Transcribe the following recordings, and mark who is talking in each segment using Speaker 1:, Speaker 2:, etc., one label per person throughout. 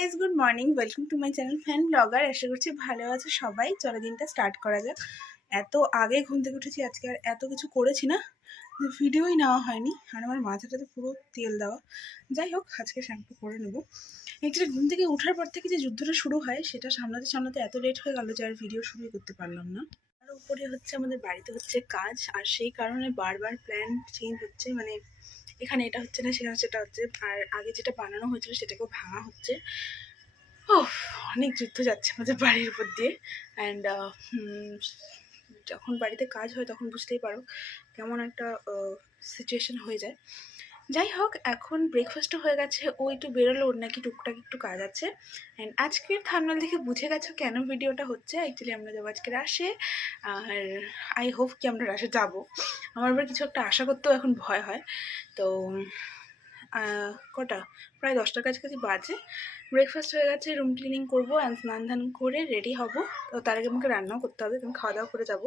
Speaker 1: Guys good morning welcome to my channel fan blogger আশা করছি ভালো আছে সবাই। চলো, দিনটা স্টার্ট করা যাক। এত আগে ঘুম থেকে উঠেছি, আজকে আর এত কিছু করেছি না ভিডিওই নেওয়া হয়নি। আর আমার মাথাটাতে পুরো তেল দেওয়া। যাই হোক, আজকে শ্যাম্পু করে নেব। অ্যাকচুয়ালি ঘুম থেকে ওঠার পর থেকে যে যুদ্ধটা শুরু হয়, সেটা সামলাতে সামলাতে এত লেট হয়ে গেল যে আর ভিডিও শুরুই করতে পারলাম না। আর উপরে হচ্ছে আমাদের বাড়িতে হচ্ছে কাজ, আর সেই কারণে বারবার প্ল্যান চেঞ্জ হচ্ছে। মানে এখানে এটা হচ্ছে না, সেখানে সেটা হচ্ছে, আর আগে যেটা বানানো হয়েছিল সেটাকেও ভাঙা হচ্ছে। ও অনেক যুদ্ধ যাচ্ছে আমাদের বাড়ির উপর দিয়ে। অ্যান্ড যখন বাড়িতে কাজ হয় তখন বুঝতেই পারো কেমন একটা সিচুয়েশন হয়ে যায়। যাই হোক, এখন ব্রেকফাস্টও হয়ে গেছে। ও একটু বেরোলো, ওর নাকি টুকটাক একটু কাজ আছে। অ্যান্ড আজকের থামনাল দেখে বুঝে গেছো কেন ভিডিওটা হচ্ছে? অ্যাকচুয়ালি আমরা যাব আজকে রাশে। আর আই হোপ কি আমরা রাশে যাব। আমার আবার কিছু একটা আশা করতেও এখন ভয় হয়। তো কটা? প্রায় দশটার কাছাকাছি বাজে। ব্রেকফাস্ট হয়ে গেছে রুম ক্লিনিং করব অ্যান্ড স্নান ধান করে রেডি হব। তো তার আগে আমাকে রান্নাও করতে হবে তুমি খাওয়া দাওয়া করে যাব।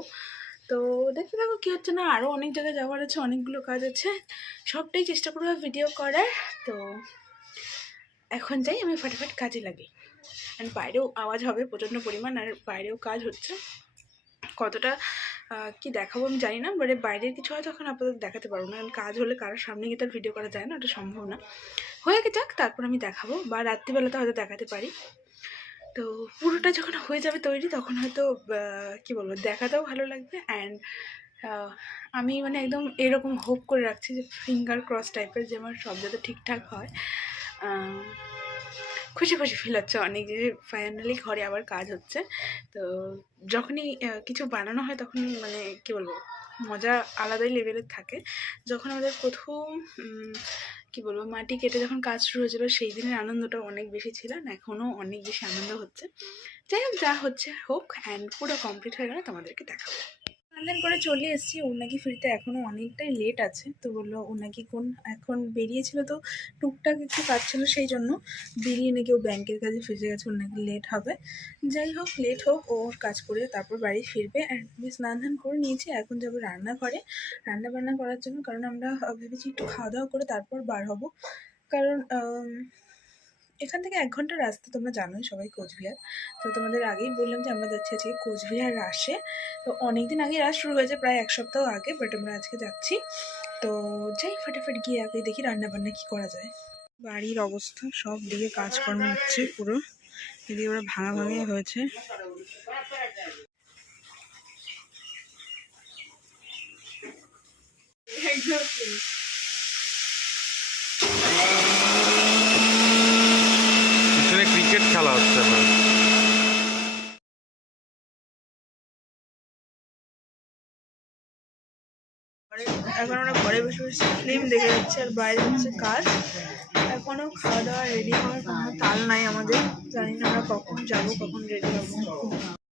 Speaker 1: তো দেখতে দেখো কী হচ্ছে না? আরও অনেক জায়গায় যাওয়ার আছে, অনেকগুলো কাজ আছে। সবটাই চেষ্টা করব ভিডিও করার। তো এখন যাই, আমি ফাটাফাট কাজে লাগি। অ্যান্ড বাইরেও আওয়াজ হবে প্রচণ্ড পরিমাণ, আর বাইরেও কাজ হচ্ছে। কতটা কি দেখাবো আমি জানি না বাট বাইরের কিছু হয়তো এখন আপাতত দেখাতে পারব না। কারণ কাজ হলে কারোর সামনে গিয়ে তার ভিডিও করা যায় না, ওটা সম্ভব না। হয়ে যাক, তারপর আমি দেখাবো, বা রাত্রিবেলাতে হয়তো দেখাতে পারি। তো পুরোটা যখন হয়ে যাবে তৈরি, তখন হয়তো কি বলব, দেখাতেও ভালো লাগবে। অ্যান্ড আমি মানে একদম এরকম হোপ করে রাখছি যে ফিঙ্গার ক্রস টাইপের যে আমার সব যাতে ঠিকঠাক হয়। খুশি খুশি ফিল হচ্ছে অনেক যে ফাইনালি ঘরে আবার কাজ হচ্ছে। তো যখনই কিছু বানানো হয় তখন মানে কি বলব, মজা আলাদাই লেভেলের থাকে। যখন আমাদের প্রথম কি বলব, মাটি কেটে যখন কাজ শুরু হয়েছিল, সেই দিনের আনন্দটা অনেক বেশি ছিল না, এখনও অনেক বেশি আনন্দ হচ্ছে। যাই হোক, যা হচ্ছে হোক অ্যান্ড পুরো কমপ্লিট হয়ে গেলে তোমাদেরকে দেখাবো। স্নান করে চলে এসেছি। ওর নাকি ফিরতে এখনও অনেকটাই লেট আছে। তো বলল ও নাকি কোন, এখন বেরিয়েছিল তো টুকটাক একটু কাজ ছিল সেই জন্য বেরিয়ে নাকি ও ব্যাংকের কাজে ফিরে গেছে ওর নাকি লেট হবে। যাই হোক লেট হোক ওর কাজ করে তারপর বাড়ি ফিরবে। আমি স্নান ধান করে নিয়েছি, এখন যাব রান্নাঘরে। রান্না বান্না করার জন্য, কারণ আমরা ভেবেছি একটু খাওয়া দাওয়া করে তারপর বার হব। কারণ এখান থেকে এক ঘণ্টার রাস্তা তোমরা জানোই সবাই কোচবিহার। তো তোমাদের আগেই বললাম যে আমরা যাচ্ছি আজকে কোচবিহার রাসে তো অনেক দিন আগে রাস শুরু হয়েছে, প্রায় এক সপ্তাহ আগে বাট আমরা আজকে যাচ্ছি। তো যাই, ফাটাফাট গিয়ে আগে দেখি রান্না বান্না কী করা যায়। বাড়ির অবস্থা, সব দিকে কাজকর্ম হচ্ছে পুরো। এদিকে ওরা ভাঙা ভাঙাই হয়েছে।
Speaker 2: পিছনে ক্রিকেট খেলা হচ্ছে এখন
Speaker 1: ঘরে এখন আমরা ঘরে বসে বসে ফিল্ম দেখে যাচ্ছি আর বাইরে হচ্ছে কাজ। এখনও খাওয়া দাওয়া রেডি হওয়ার কোনো তাল নাই আমাদের। জানি না আমরা কখন যাব, কখন রেডি হব।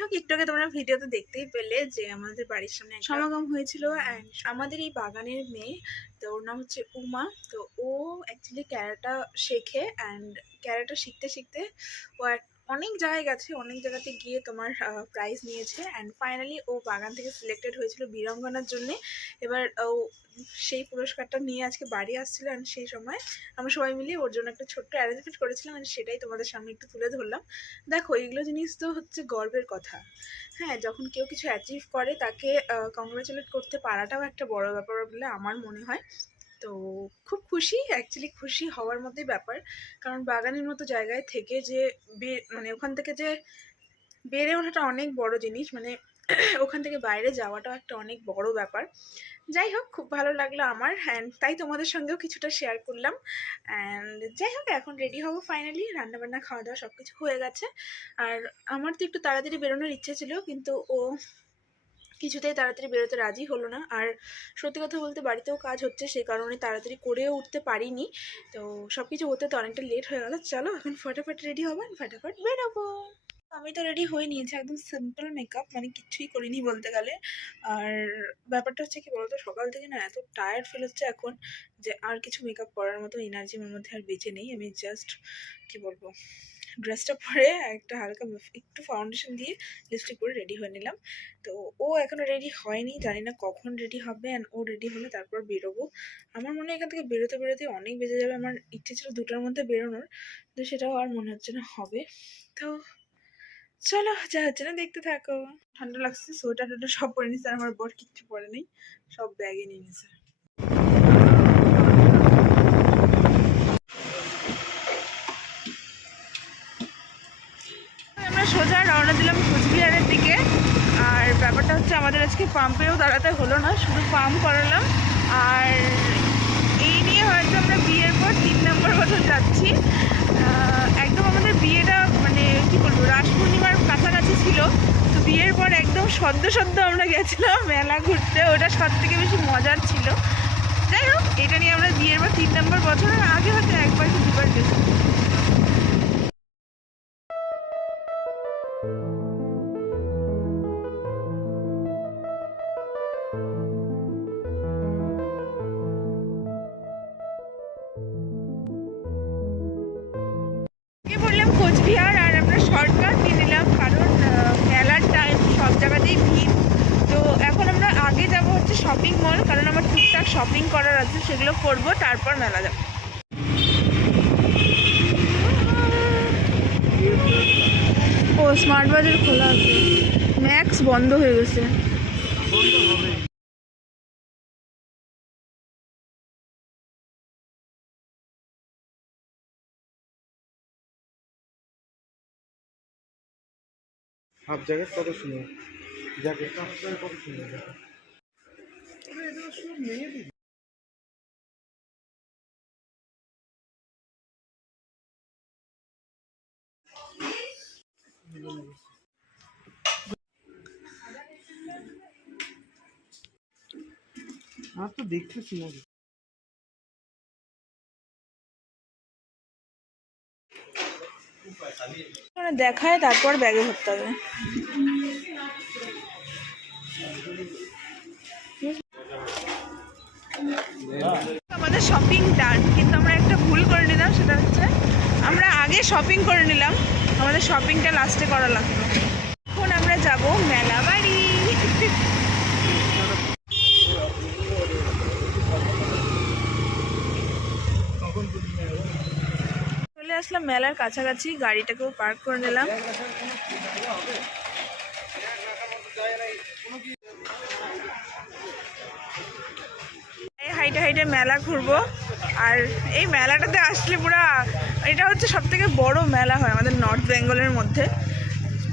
Speaker 1: হোক একটু আগে তোমরা ভিডিওতে দেখতেই পেলে যে আমাদের বাড়ির সামনে সমাগম হয়েছিল অ্যান্ড আমাদের এই বাগানের মেয়ে তো ওর নাম হচ্ছে উমা তো ও অ্যাকচুয়ালি ক্যারাটা শেখে অ্যান্ড ক্যারাটা শিখতে শিখতে ও এক- অনেক জায়গায় গেছে, অনেক জায়গাতে গিয়ে তোমার প্রাইজ নিয়েছে অ্যান্ড ফাইনালি ও বাগান থেকে সিলেক্টেড হয়েছিল বীরাঙ্গনার জন্যে। এবার ও সেই পুরস্কারটা নিয়ে আজকে বাড়ি আসছিল অ্যান্ড সেই সময় আমরা সবাই মিলে ওর জন্য একটা ছোট্ট অ্যারেঞ্জমেন্ট করেছিলাম and সেটাই তোমাদের সামনে একটু তুলে ধরলাম। দেখো, এইগুলো জিনিস তো হচ্ছে গর্বের কথা। হ্যাঁ যখন কেউ কিছু অ্যাচিভ করে তাকে কংগ্রাচুলেট করতে পারাটাও একটা বড় ব্যাপার বলে আমার মনে হয়। তো খুব খুশি অ্যাকচুয়ালি খুশি হওয়ার মতোই ব্যাপার। কারণ বাগানের মতো জায়গায় থেকে যে মানে ওখান থেকে যে বেড়ে ওঠাটা অনেক বড় জিনিস মানে ওখান থেকে বাইরে যাওয়াটাও একটা অনেক বড় ব্যাপার। যাই হোক, খুব ভালো লাগল আমার অ্যান্ড তাই তোমাদের সঙ্গেও কিছুটা শেয়ার করলাম। অ্যান্ড যাই হোক, এখন রেডি হব ফাইনালি রান্নাবান্না খাওয়া দাওয়া সব কিছু হয়ে গেছে। আর আমার তো একটু তাড়াতাড়ি বেরোনোর ইচ্ছে ছিল, কিন্তু ও কিছুতেই তাড়াতাড়ি বেরোতে রাজি হলো না। আর সত্যি কথা বলতে বাড়িতেও কাজ হচ্ছে, সেই কারণে তাড়াতাড়ি করেও উঠতে পারিনি। তো সব কিছু হতে তো অনেকটা লেট হয়ে গেল। চলো, এখন ফটাফট রেডি হব ফটাফট বেরোবো। আমি তো রেডি হয়ে নিয়েছি, একদম সিম্পল মেকআপ মানে কিছুই করিনি বলতে গেলে। আর ব্যাপারটা হচ্ছে কি বলতো, সকাল থেকে না এত টায়ার্ড ফিল হচ্ছে এখন যে আর কিছু মেকআপ করার মতো এনার্জি আমার মধ্যে আর বেঁচে নেই। আমি জাস্ট কি বলব ড্রেসটা পরে একটা হালকা একটু ফাউন্ডেশন দিয়ে লিপস্টিক পরে রেডি হয়ে নিলাম। তো ও এখনও রেডি হয়নি, জানি না কখন রেডি হবে অ্যান্ড ও রেডি হলে তারপর বেরোবো। আমার মনে হয় এখান থেকে বেরোতে বেরোতে অনেক বেজে যাবে। আমার ইচ্ছে ছিল দুটার মধ্যে বেরোনোর তো সেটাও আর মনে হচ্ছে না হবে। তো চলো যা হচ্ছে না দেখতে থাকো। ঠান্ডা লাগছে, সোয়েটার টোয়েটার সব পরে নিচ্ছে আমার বর কিচ্ছু পরে নেই। সব ব্যাগে নিয়ে নিয়েছে আমরা সোজা রওনা দিলাম কোচবিহারের দিকে। আর ব্যাপারটা হচ্ছে, আমাদের আজকে পাম্পেও দাঁড়াতে হলো না, শুধু পাম্প করালাম। আর এই নিয়ে হয়তো আমরা বিয়ের পর তিন নম্বর মতো যাচ্ছি। একদম আমাদের বিয়েটা কি বলব, রাস পূর্ণিমার কাছাকাছি ছিল, তো বিয়ের পর একদম সদ্য সদ্য আমরা গেছিলাম, মেলা ঘুরতে, ওটা সব থেকে বেশি মজার ছিল। যাই হোক, এটা নিয়ে আমরা বিয়ের পর তিন নম্বর বছরের আগে হয়তো একবার কি দুবার গেছি। হচ্ছে শপিং মল কারণ আমার টুকটাক শপিং করার আছে, সেগুলো করব, তারপর মেলা যাব। ও স্মার্ট বাজার খোলা আছে। ম্যাক্স বন্ধ হয়ে গেছে।
Speaker 2: হাফ জ্যাকেট কত সুন্দর জ্যাকেট হাফ জ্যাকেট কত সুন্দর দেখো। আর তো দেখতেছি না
Speaker 1: দেখায় তারপর ব্যাগে ভরতে হবে আমাদের শপিং ডান কিন্তু আমরা একটা ভুল করে নিলাম, সেটা হচ্ছে আমরা আগে শপিং করে নিলাম, আমাদের শপিংটা লাস্টে করা লাগতো এখন আমরা যাব মেলা বাড়ি চলে আসলাম মেলার কাছাকাছি, গাড়িটাকেও পার্ক করে নিলাম। হাইটে হাইটে মেলা ঘুরবো। আর এই মেলাটাতে আসলে পুরা, এটা হচ্ছে সব থেকে বড় মেলা হয় আমাদের নর্থ বেঙ্গলের মধ্যে।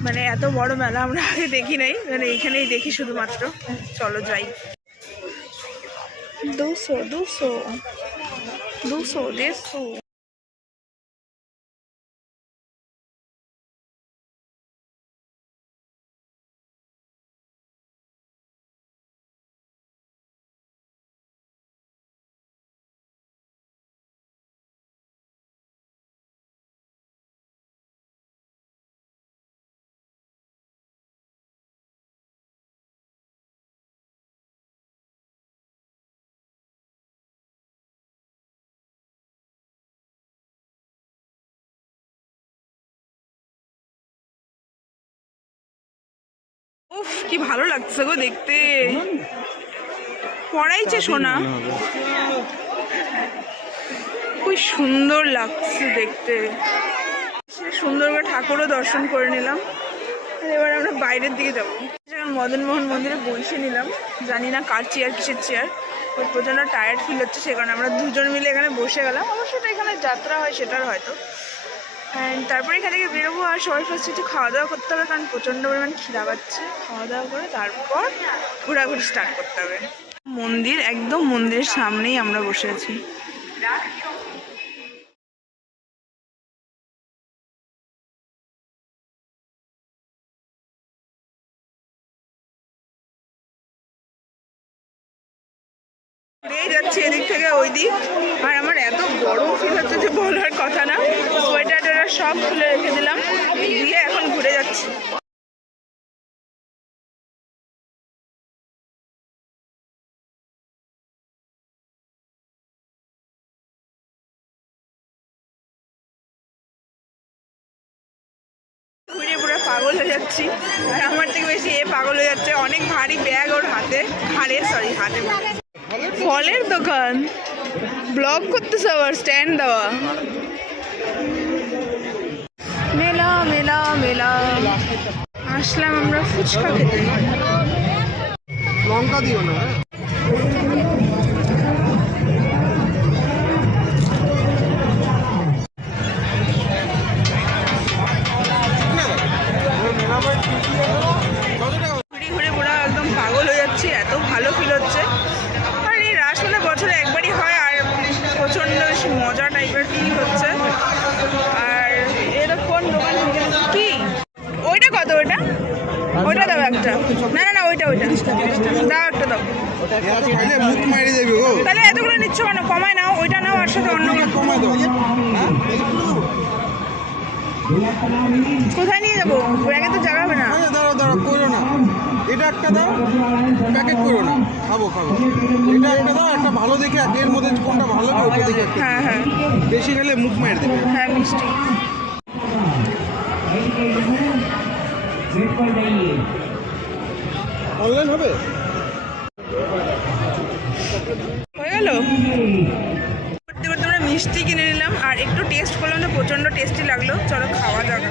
Speaker 1: মানে এত বড় মেলা আমরা আগে দেখি নাই মানে এইখানেই দেখি শুধুমাত্র। চলো যাই। দুশো দুশো দুশো, দেড়শো। কি ভালো লাগছে গো দেখতে। পড়াইছে সোনা। খুব সুন্দর লাগছে দেখতে। সুন্দর করে ঠাকুরও দর্শন করে নিলাম। এবার আমরা বাইরের দিকে যাব। যেমন মদনমোহন মন্দিরে বসে নিলাম। জানি না কার চেয়ার কিসের চেয়ার ওই প্রচণ্ড টায়ার্ড ফিল হচ্ছে, সে আমরা দুজন মিলে এখানে বসে গেলাম। অবশ্যই এখানে যাত্রা হয়, সেটার হয়তো। অ্যান্ড তারপরে এখান থেকে বেরোবো আর সবাই ফার্স্ট একটু খাওয়া দাওয়া করতে হবে কারণ প্রচণ্ড পরিমাণ খিদা পাচ্ছে। খাওয়া দাওয়া করে তারপর ঘোরাঘুরি স্টার্ট করতে হবে। মন্দির, একদম মন্দিরের সামনেই আমরা বসে আছি। ঘুরেই যাচ্ছি এদিক থেকে ওই দিক আর আমার এত গরম ফিল হচ্ছে যে বলার কথা না। সোয়েটার সব খুলে রেখে দিলাম। দিয়ে এখন ঘুরে যাচ্ছি। পাগল হয়ে যাচ্ছি। আর আমার থেকে বেশি এ পাগল হয়ে যাচ্ছে। অনেক ভারী ব্যাগ ওর হাতে। ঘাড়ে সরি হাতে। ফলের দোকান। ব্লগ করতেছে আবার স্ট্যান্ড দেওয়া। মেলা মেলা মেলা। আসলাম আমরা ফুচকা খেতে।
Speaker 2: লঙ্কা দিও না
Speaker 1: না না না ওইটা ওইটা। দাও একটা দাও। তাহলে এতগুলো নিচ্ছ কেন? কমায় নাও ওইটা নাও আর সাথে অন্য
Speaker 2: কমাই দাও
Speaker 1: কোথায় নিয়ে যাব? ব্যাগে তো জায়গা হবে না।
Speaker 2: আরে দাঁড়াও দাঁড়াও করো না। এটা একটা দাও প্যাকেট করো না। খাব খাব। এটা একটা দাও একটা ভালো দেখে এর মধ্যে কোনটা ভালো হবে ওটা দেখে
Speaker 1: হ্যাঁ হ্যাঁ।
Speaker 2: বেশি খেলে মুখ মারি দেবে।
Speaker 1: হ্যাঁ মিষ্টি।
Speaker 2: অনলাইন হবে?
Speaker 1: হয়ে গেল? করতে করতে আমরা মিষ্টি কিনে নিলাম, আর একটু টেস্ট করলাম, তো প্রচণ্ড টেস্টি লাগল। চলো খাওয়া যাক।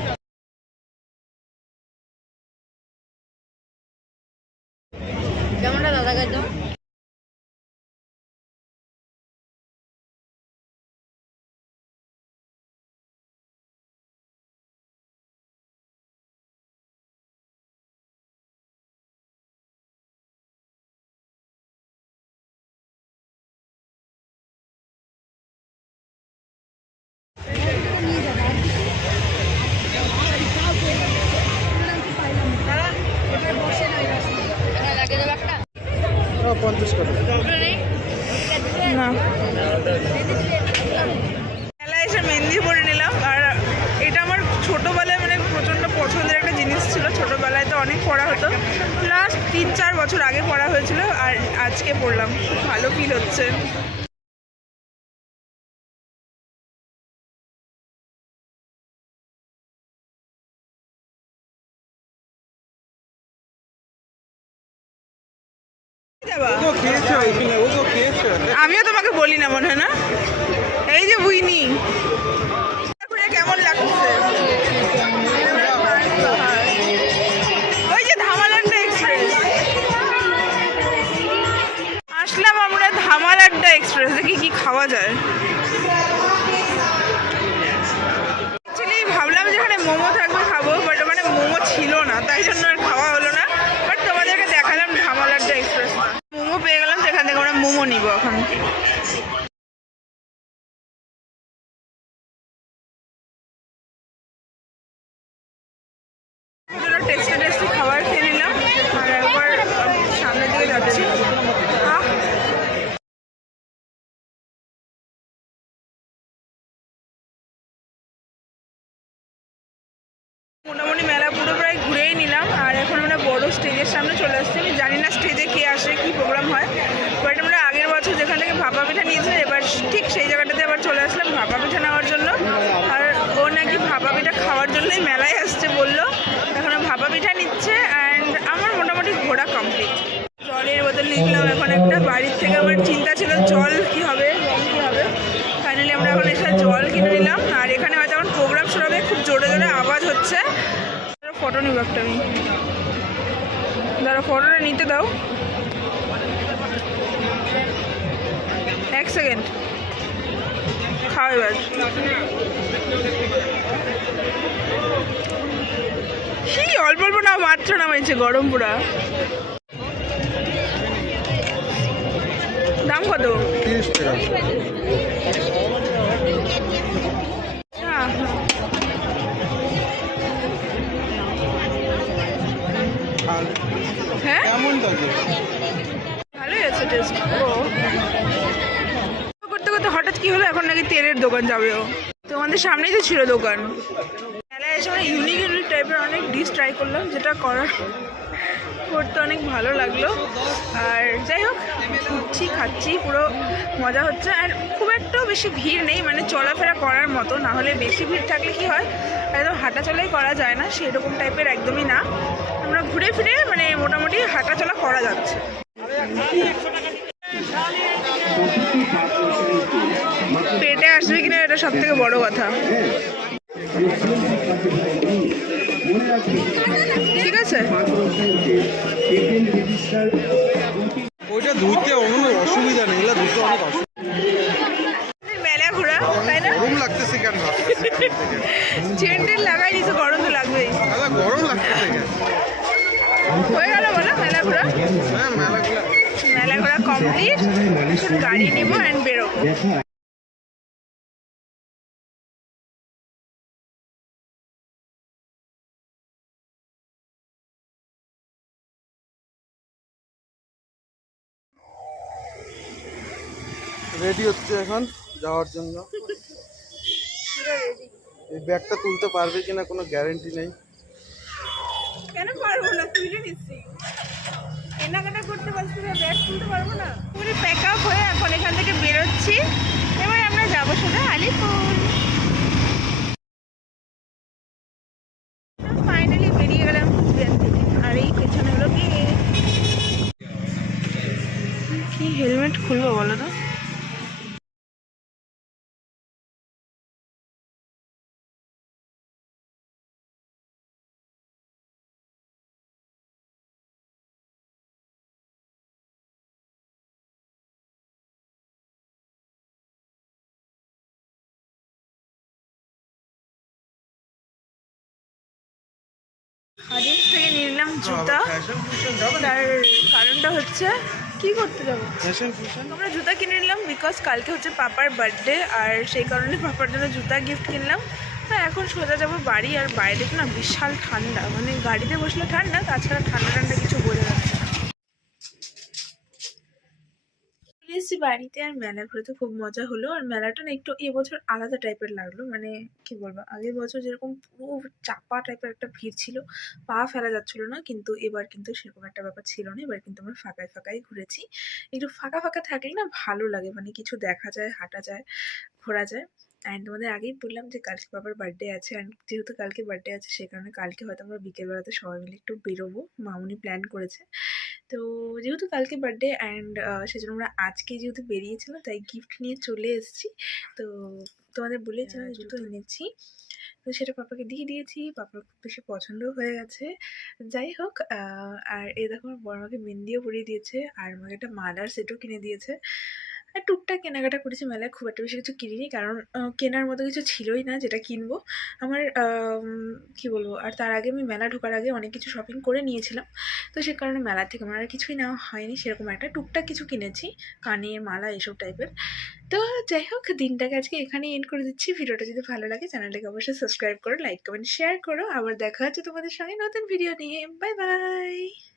Speaker 2: পঞ্চাশ টাকা
Speaker 1: না। মেলায় এসে মেহেন্দি পরে নিলাম। আর এটা আমার ছোটোবেলায় মানে প্রচণ্ড পছন্দের একটা জিনিস ছিল। ছোটোবেলায় তো অনেক পড়া হতো। লাস্ট তিন চার বছর আগে পড়া হয়েছিল। আর আজকে পড়লাম। খুব ভালো ফিল হচ্ছে। আমিও তোমাকে বলি না মনে হয় না? এই যে বুইনি কেমন লাগছে? ওই যে ধামালাড্ডা এক্সপ্রেস। আসলাম আমরা ধামালাড্ডা এক্সপ্রেস দেখি কি খাওয়া যায়। ভাবলাম যে এখানে মোমো থাকবে খাব বাট ওখানে মোমো ছিল না তাই জন্য আর খাওয়া হলো না বাট তোমাদেরকে দেখালাম ধামালাড্ডা এক্সপ্রেস মোমো পেয়ে গেলাম তো এখান থেকে আমরা মোমো পিঠা খাওয়ার জন্যই মেলায় আসছে বলল। এখন ভাপা পিঠা নিচ্ছে অ্যান্ড আমার মোটামুটি ঘোরা কমপ্লিট জলের বোতল নিলাম এখন একটা। বাড়ির থেকে আমার চিন্তা ছিল জল কি হবে কি হবে। ফাইনালি আমরা এখন এসে জল কিনে নিলাম। আর এখানে হয়তো এখন প্রোগ্রাম শুরু হবে, খুব জোরে জোরে আওয়াজ হচ্ছে। ফটো নিব একটা আমি। দাঁড়া ফটোটা নিতে দাও। এক সেকেন্ড খাও এবার। কি অল্প অল্প না মাত্র নামাইছে গরম পুরা। দাম কত? হ্যাঁ। হ্যাঁ? ভালোই আছে টেস্ট ও কি হলো? এখন নাকি তেলের দোকান যাবে ও তোমাদের সামনেই তো ছিল দোকান। মেলায় এসে মানে ইউনিক ইউনিক টাইপের অনেক ডিশ ট্রাই করলাম, যেটা করার করতে অনেক ভালো লাগল। আর যাই হোক, ঘুরছি, খাচ্ছি, পুরো মজা হচ্ছে। আর খুব একটাও বেশি ভিড় নেই মানে চলাফেরা করার মতো। না হলে বেশি ভিড় থাকলে কি হয়? একদম হাঁটা চলাই করা যায় না, সেরকম টাইপের একদমই না। আমরা ঘুরে ফিরে মানে মোটামুটি হাঁটা চলা করা যাচ্ছে। এটা সব থেকে বড় কথা। ঠিক আছে?
Speaker 2: ওইটা ধুতে কোনো অসুবিধা নেই এগুলো ধুতে অনেক অসুবিধা।
Speaker 1: মেলা ঘোরা তাই না?
Speaker 2: গরম লাগতেছে কেন।
Speaker 1: চেন লাগাই দিছে গরম তো লাগবেই।
Speaker 2: দাদা গরম লাগতেছে কেন?
Speaker 1: হয়ে গেল বলো মেলা ঘোরা?
Speaker 2: হ্যাঁ
Speaker 1: মেলা ঘোরা। কমপ্লিট। গাড়ি নিব অ্যান্ড বেরোবো।
Speaker 2: এখন যাওয়ার জন্য। এই ব্যাগটা তুলতে পারবে কিনা কোনো গ্যারেন্টি নেই।
Speaker 1: কেন পারব না? তুলে নিচ্ছি। কেনাকাটা করতে পারছি না, ব্যাগ তুলতে পারব না। পুরো প্যাক আপ হয়ে এখন এখান থেকে বেরোচ্ছি। এবার আমরা যাব সোজা আলিপুর। হাজির থেকে নিয়ে নিলাম জুতা।
Speaker 2: ফুশন
Speaker 1: তার কারণটা হচ্ছে কি করতে যাব?
Speaker 2: ফ্যাশন
Speaker 1: আমরা জুতা কিনে নিলাম বিকজ কালকে হচ্ছে পাপার বার্থডে আর সেই কারণে পাপার জন্য জুতা গিফট কিনলাম। হ্যাঁ এখন সোজা যাব বাড়ি আর বাইরে তো না বিশাল ঠান্ডা। মানে গাড়িতে বসলে ঠান্ডা তাছাড়া ঠান্ডা ঠান্ডা কিছু বোঝা যাচ্ছে না চলে এসেছি বাড়িতে আর মেলা ঘুরে তো খুব মজা হলো। আর মেলাটা না একটু এবছর আলাদা টাইপের লাগল। মানে কি বলব, আগের বছর যেরকম পুরো চাপা টাইপের একটা ভিড় ছিল, পা ফেলা যাচ্ছিল না, কিন্তু এবার কিন্তু সেরকম একটা ব্যাপার ছিল না। এবার কিন্তু আমরা ফাঁকায় ফাঁকায় ঘুরেছি। একটু ফাঁকা ফাঁকা থাকলে না ভালো লাগে মানে কিছু দেখা যায়, হাঁটা যায়, ঘোরা যায়। অ্যান্ড তোমাদের আগেই বললাম যে কালকে বাবার বার্থডে আছে অ্যান্ড যেহেতু কালকে বার্থডে আছে সেই কারণে কালকে হয়তো আমরা বিকেলবেলাতে সবাই মিলে একটু বেরোবো। মামুনি প্ল্যান করেছে। তো যেহেতু কালকে বার্থডে অ্যান্ড সেজন্য আমরা আজকে যেহেতু বেরিয়েছিলাম তাই গিফট নিয়ে চলে এসেছি। তো তোমাদের বলেছিলাম
Speaker 2: হ্যাঁ,
Speaker 1: জুতো এনেছি। তো সেটা পাপাকে দিয়ে দিয়েছি পাপার খুব বেশি পছন্দ হয়ে গেছে। যাই হোক আর এই দেখো আমার বড় মাকে মেহেন্দিও পরিয়ে দিয়েছে আর আমাকে একটা মালার সেটও কিনে দিয়েছে। টুকটাক কেনাকাটা করেছি মেলায় খুব একটা বেশি কিছু কিনিনি কারণ কেনার মতো কিছু ছিলই না যেটা কিনবো। আমার আম, কি বলব আর তার আগে আমি মেলা ঢোকার আগে অনেক কিছু শপিং করে নিয়েছিলাম। তো সে কারণে মেলা থেকে আমার আর কিছুই নেওয়া হয়নি। সেরকম একটা টুকটাক কিছু কিনেছি কানের মালা এসব টাইপের। তো যাই হোক দিনটাকে আজকে এখানেই এন্ড করে দিচ্ছি। ভিডিওটা যদি ভালো লাগে চ্যানেলটাকে অবশ্যই সাবস্ক্রাইব করো লাইক কমেন্ট শেয়ার করো। আবার দেখা হচ্ছে তোমাদের সঙ্গে নতুন ভিডিও নিয়ে। Bye bye